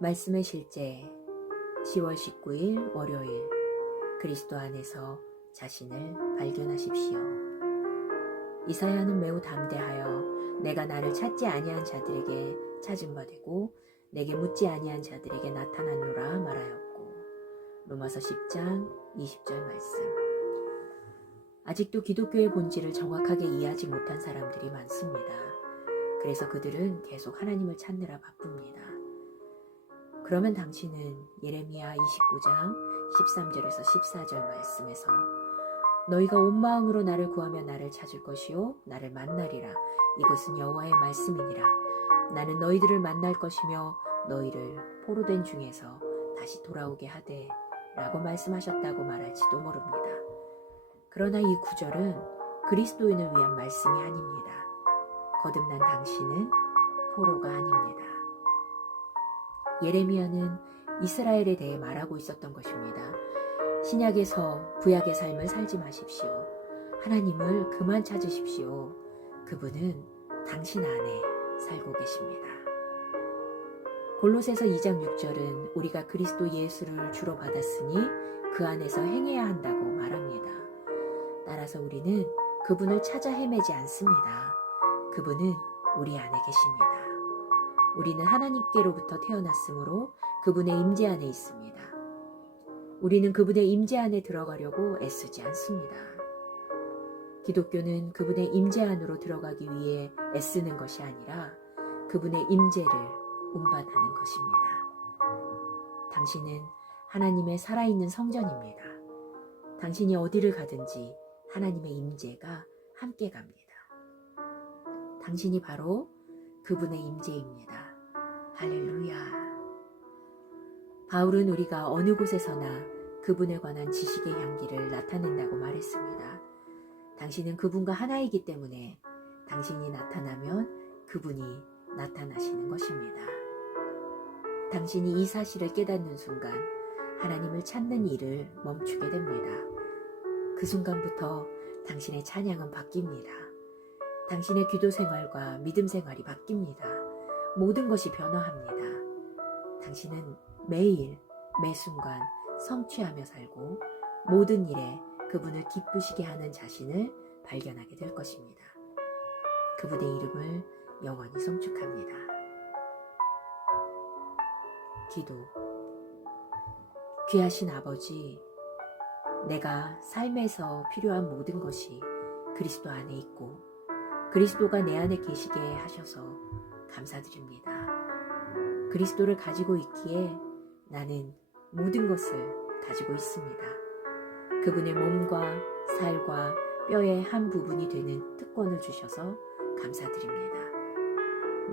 말씀의 실제 10월 19일 월요일 그리스도 안에서 자신을 발견하십시오. 이사야는 매우 담대하여 내가 나를 찾지 아니한 자들에게 찾은 바 되고 내게 묻지 아니한 자들에게 나타났노라 말하였고 로마서 10장 20절 말씀 아직도 기독교의 본질을 정확하게 이해하지 못한 사람들이 많습니다. 그래서 그들은 계속 하나님을 찾느라 바쁩니다. 그러면 당신은 예레미야 29장 13절에서 14절 말씀에서 너희가 온 마음으로 나를 구하며 나를 찾을 것이요 나를 만나리라 이것은 여호와의 말씀이니라 나는 너희들을 만날 것이며 너희를 포로된 중에서 다시 돌아오게 하되 라고 말씀하셨다고 말할지도 모릅니다. 그러나 이 구절은 그리스도인을 위한 말씀이 아닙니다. 거듭난 당신은 포로가 아닙니다. 예레미야는 이스라엘에 대해 말하고 있었던 것입니다. 신약에서 구약의 삶을 살지 마십시오. 하나님을 그만 찾으십시오. 그분은 당신 안에 살고 계십니다. 골로새서 2장 6절은 우리가 그리스도 예수를 주로 받았으니 그 안에서 행해야 한다고 말합니다. 따라서 우리는 그분을 찾아 헤매지 않습니다. 그분은 우리 안에 계십니다. 우리는 하나님께로부터 태어났으므로 그분의 임재 안에 있습니다. 우리는 그분의 임재 안에 들어가려고 애쓰지 않습니다. 기독교는 그분의 임재 안으로 들어가기 위해 애쓰는 것이 아니라 그분의 임재를 운반하는 것입니다. 당신은 하나님의 살아있는 성전입니다. 당신이 어디를 가든지 하나님의 임재가 함께 갑니다. 당신이 바로 그분의 임재입니다. 할렐루야. 바울은 우리가 어느 곳에서나 그분에 관한 지식의 향기를 나타낸다고 말했습니다. 당신은 그분과 하나이기 때문에 당신이 나타나면 그분이 나타나시는 것입니다. 당신이 이 사실을 깨닫는 순간 하나님을 찾는 일을 멈추게 됩니다. 그 순간부터 당신의 찬양은 바뀝니다. 당신의 기도 생활과 믿음 생활이 바뀝니다. 모든 것이 변화합니다. 당신은 매일, 매 순간 성취하며 살고 모든 일에 그분을 기쁘시게 하는 자신을 발견하게 될 것입니다. 그분의 이름을 영원히 성축합니다. 기도. 귀하신 아버지, 내가 삶에서 필요한 모든 것이 그리스도 안에 있고 그리스도가 내 안에 계시게 하셔서 감사드립니다. 그리스도를 가지고 있기에 나는 모든 것을 가지고 있습니다. 그분의 몸과 살과 뼈의 한 부분이 되는 특권을 주셔서 감사드립니다.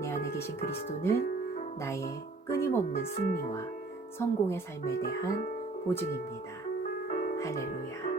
내 안에 계신 그리스도는 나의 끊임없는 승리와 성공의 삶에 대한 보증입니다. 할렐루야.